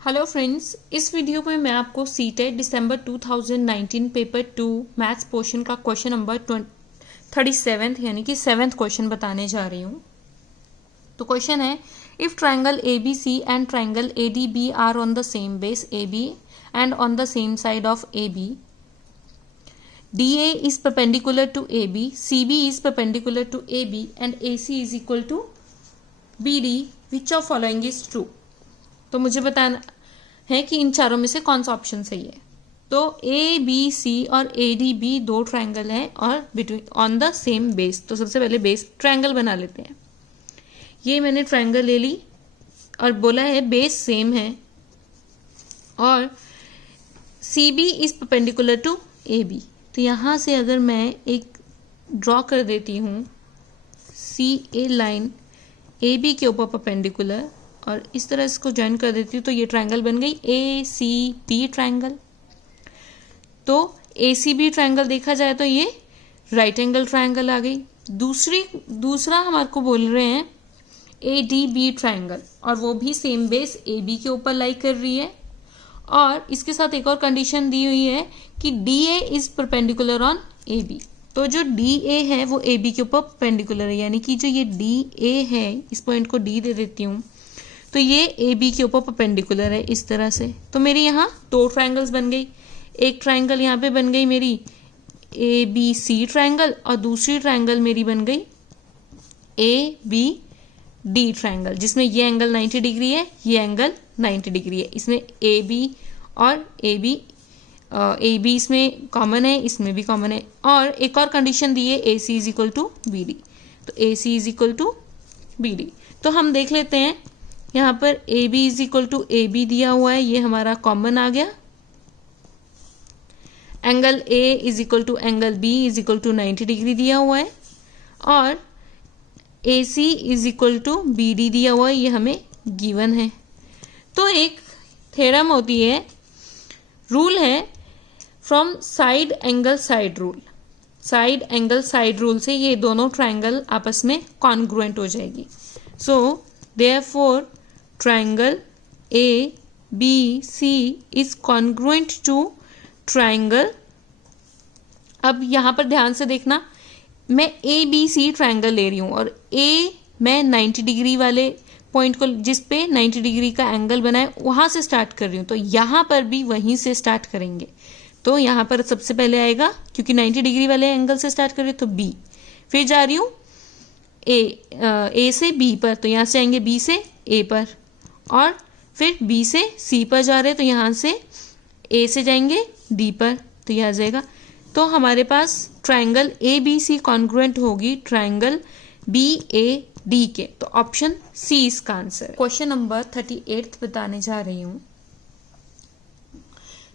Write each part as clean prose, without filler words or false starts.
Hello friends, इस video में मैं आपको सीटेट दिसंबर 2019 पेपर 2 मैथ्स पोर्शन का क्वेश्चन नंबर 37 यानी कि 7th क्वेश्चन बताने जा रही हूँ। तो क्वेश्चन है, if triangle A B C and triangle A D B are on the same base A B and on the same side of A B, D A is perpendicular to A B, C B is perpendicular to A B and A C is equal to B D, which of following is true. तो मुझे बताना है कि इन चारों में से कौन सा ऑप्शन सही है। तो ए बी सी और ए डी बी दो ट्रायंगल हैं और between on the same base. तो सबसे पहले बेस ट्रायंगल बना लेते हैं। ये मैंने ट्रायंगल ले ली और बोला है बेस सेम है और C B is perpendicular to A B. तो यहाँ से अगर मैं एक ड्रॉ कर देती हूँ सी ए लाइन ए बी के ऊपर परपेंडिकुलर और इस तरह इसको ज्वाइन कर देती हूँ, तो ये ट्रायंगल बन गई ए सी बी ट्रायंगल। तो ए सी बी ट्रायंगल देखा जाए तो ये राइट एंगल ट्रायंगल आ गई। दूसरा हमारे को बोल रहे हैं ए डी बी ट्रायंगल और वो भी सेम बेस ए बी के ऊपर लाई कर रही है और इसके साथ एक और कंडीशन दी हुई है कि D A is perpendicular on A B. तो जो डी ए है वो ए बी के ऊपर परपेंडिकुलर है, यानी कि जो ये डी ए है, इस पॉइंट को डी दे देती हूँ, तो ये ए बी के ऊपर परपेंडिकुलर है इस तरह से। तो मेरी यहाँ दो ट्रायंगल्स बन गई। एक ट्रायंगल यहाँ पे बन गई मेरी ए बी सी ट्रायंगल और दूसरी ट्रायंगल मेरी बन गई ए बी डी ट्रायंगल, जिसमें ये एंगल 90 डिग्री है, ये एंगल 90 डिग्री है। इसमें ए बी और ए बी इसमें कॉमन है, इसमें भी कॉमन है। और एक और कंडीशन दी है A C is equal to B D. तो A C is equal to B D. तो हम देख लेते हैं, यहाँ पर A B is equal to A B दिया हुआ है, ये हमारा कॉमन आ गया। Angle A is equal to angle B is equal to 90 degree दिया हुआ है और A C is equal to B D दिया हुआ है, ये हमें गिवन है। तो एक थ्योरम होती है, रूल है from side angle side rule. Side angle side rule से ये दोनों ट्रायंगल आपस में कॉन्ग्रुएंट हो जाएगी। सो therefore triangle A B C is congruent to triangle। अब यहाँ पर ध्यान से देखना, मैं ए बी सी ट्रायंगल ले रही हूँ और ए मैं 90 डिग्री वाले पॉइंट को, जिस पे 90 डिग्री का एंगल बना है, वहां से स्टार्ट कर रही हूँ। तो यहाँ पर भी वहीं से स्टार्ट करेंगे। तो यहाँ पर सबसे पहले आएगा, क्योंकि 90 डिग्री वाले एंगल से स्टार्ट कर रही हूँ, तो बी। फिर जा रही हूँ ए से बी पर, तो यहाँ से आएंगे बी से ए पर और फिर बी से सी पर जा रहे हैं, तो यहाँ से ए से जाएंगे डी पर, तो यह आ जाएगा। तो हमारे पास triangle A B C congruent होगी ट्रायंगल बी ए डी के। तो ऑप्शन सी इसका आंसर। क्वेश्चन नंबर 38 बताने जा रही हूँ।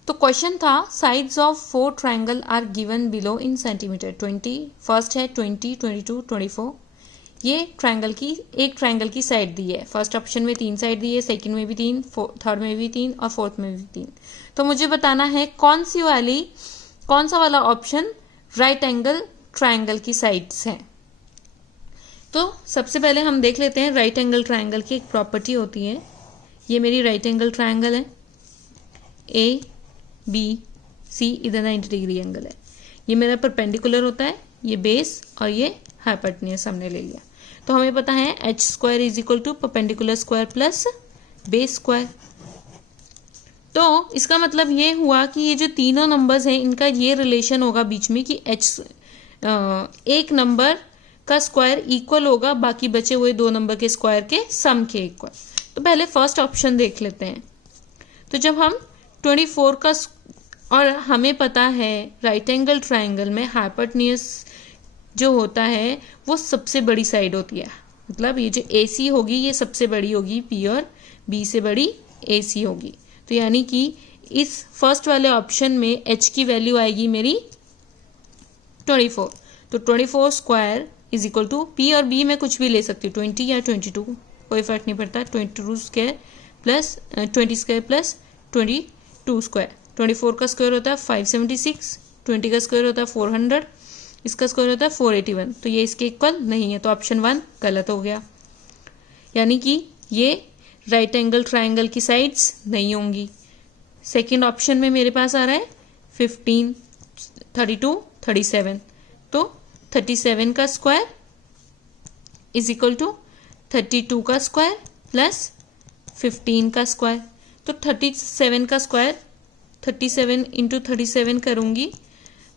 तो क्वेश्चन था, sides of 4 triangle are given below in centimetre. 20 first है, 20, 22, 24। ये एक ट्रायंगल की साइड दी है। फर्स्ट ऑप्शन में 3 साइड दी है, सेकंड में भी 3, थर्ड में भी 3 और फोर्थ में भी 3। तो मुझे बताना है कौन सा वाला ऑप्शन राइट एंगल ट्रायंगल की साइड्स है। तो सबसे पहले हम देख लेते हैं, राइट एंगल ट्रायंगल की एक प्रॉपर्टी होती है। ये मेरी राइट एंगल ट्रायंगल है, ए बी सी इधर 90 डिग्री एंगल है। ये मेरा परपेंडिकुलर होता है, ये बेस और ये हाइपोटेन्यूज हमने ले लिया। तो हमें पता है H square is equal to perpendicular square plus base square. तो इसका मतलब ये हुआ कि ये जो तीनों नंबर्स हैं, इनका ये रिलेशन होगा बीच में कि एक नंबर का स्क्वायर इक्वल होगा बाकी बचे हुए 2 नंबर के स्क्वायर के सम के इक्वल। तो पहले फर्स्ट ऑप्शन देख लेते हैं। तो जब हम 24 का, और हमें पता है राइट एंगल ट्रायंगल में हाइपोटेन्यूज जो होता है वो सबसे बड़ी साइड होती है। मतलब ये जो ए सी होगी ये सबसे बड़ी होगी, पी और बी से बड़ी ए सी होगी। तो यानी कि इस फर्स्ट वाले ऑप्शन में एच की वैल्यू आएगी मेरी 24। तो 24 square is equal to, P और बी में कुछ भी ले सकती हूँ, 20 या 22, कोई फर्क नहीं पड़ता। 22 square plus 20 square plus 22 square. 24 का स्क्वायर होता है 576, 20 का स्क्वायर होता है 400, इसका स्क्वायर होता है 481। तो ये इसके इक्वल नहीं है, तो ऑप्शन 1 गलत हो गया। यानी कि ये राइट एंगल ट्राइंगल की साइड्स नहीं होंगी। सेकेंड ऑप्शन में मेरे पास आ रहा है 15, 32, 37, तो 37 का स्क्वायर इज इक्वल टू 32 का स्क्वायर प्लस 15 का स्क्वायर। तो 37 का स्क्वायर 37 इंटू 37 करूँगी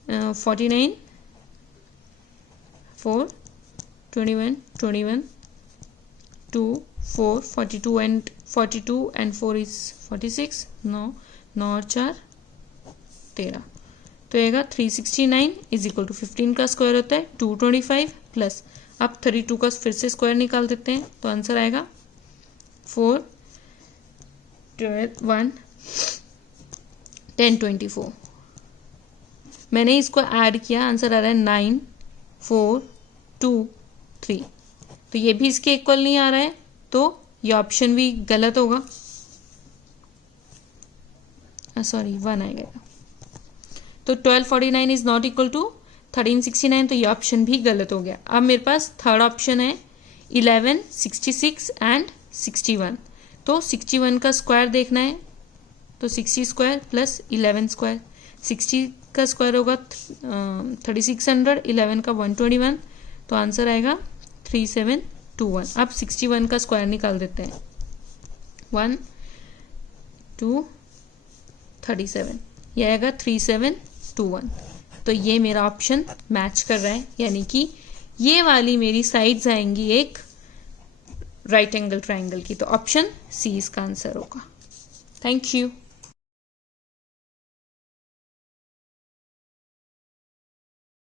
49, 4, 21, 21, 2, 4, 42 and 4 is 46, 9 और 4 13, तो आएगा 369 इज इक्वल टू 15 का स्क्वायर होता है 225 प्लस, अब 32 का फिर से स्क्वायर निकाल देते हैं, तो आंसर आएगा 4, 12, 1, 10, 24। मैंने इसको ऐड किया, आंसर आ रहा है 9, 4, 2, 3। तो ये भी इसके इक्वल नहीं आ रहा है, तो ये ऑप्शन भी गलत होगा। सॉरी 1 आएगा। तो 1249 इज नॉट इक्वल टू 1369, तो ये ऑप्शन भी गलत हो गया। अब मेरे पास थर्ड ऑप्शन है 11, 66 एंड 61। तो 61 का स्क्वायर देखना है, तो 60 स्क्वायर प्लस 11 स्क्वायर, 60 का स्क्वायर होगा 3600, 11 का 121, तो आंसर आएगा 3721। अब 61 का स्क्वायर निकाल देते हैं, 1, 2, 37, यह आएगा 3721। तो ये मेरा ऑप्शन मैच कर रहा है, यानी कि ये वाली मेरी साइड्स आएंगी एक राइट एंगल ट्राइंगल की, तो ऑप्शन सी इसका आंसर होगा। Thank you.